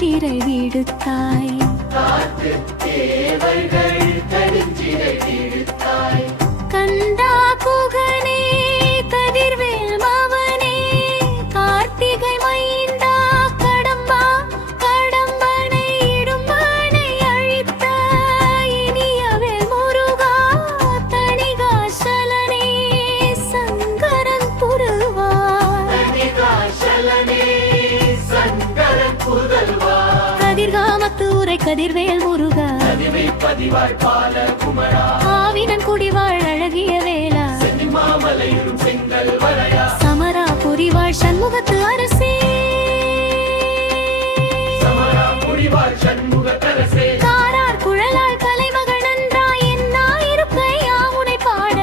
கடுஞ்சிறை விடுத்தாய். கந்தா குகனே கதிர்வேல் மவனே கார்த்திகை மைந்தா கடம்பா கடம்பனை இடும்பனை அழித்த இனியவேல் முருகா தணிகாசலனே சங்கரன் புதல்வா கதிர்காமத்தூரை கதிர்வேல் முருகா ஆவினன் குடிவாழ் அழகிய வேளா சமரா புரிவாழ் சண்முகத்து அரசே காரார் குழலால் கலைமகள் நன்றாய் என்னா இருப்பை யாமுனை பாட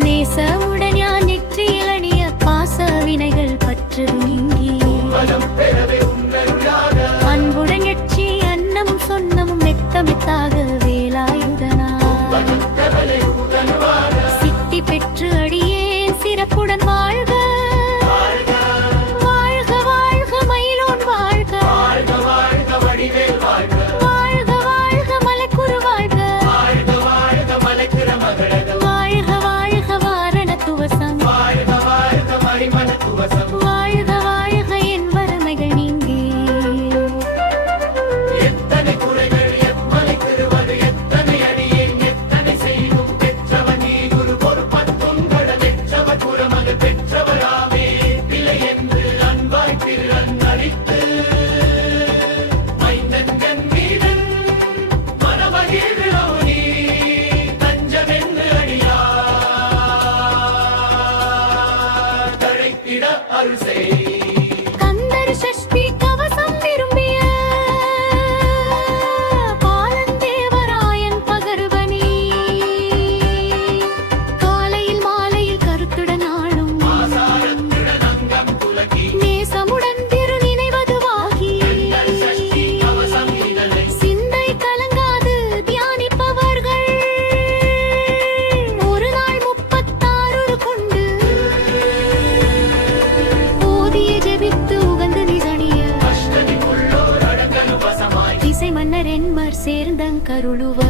நேசவுடன் யான் நெற்றியில் அணிய பாச வினைகள் பற்று நீங்கி அன்புடன் எட்சி அன்னமும் சொன்னமும் மெத்தமெத்தாக வேலாயுதனா சித்தி பெற்று அடியேன் சிறப்புடன் வாழ்க வாழ்க வாழ்க மயிலோன் வாழ்க வாழ்க வாழ்க மலைக்குரு வாழ்க வாழ்க வாழ்க வாரணத்துவசம் வாழ்க வாழ்க என் வறுமைகள் நீங்கி கந்தர் சஷ்டி கவசம் விரும்பிய பாலந்தேவராயன் பகர்வனி காலையில் மாலையில் கருத்துடன் ஆளும் நேசமுடன் திரு நினைவதுவாகி சிந்தை கலங்காது தியானிப்பவர்கள் ஒரு நாள் 36 கொண்டு ஓதிய ஜெபித்து உகந்து நிசணிய இசை மன்னர் என்மர் சேர்ந்தங் கருளுவர்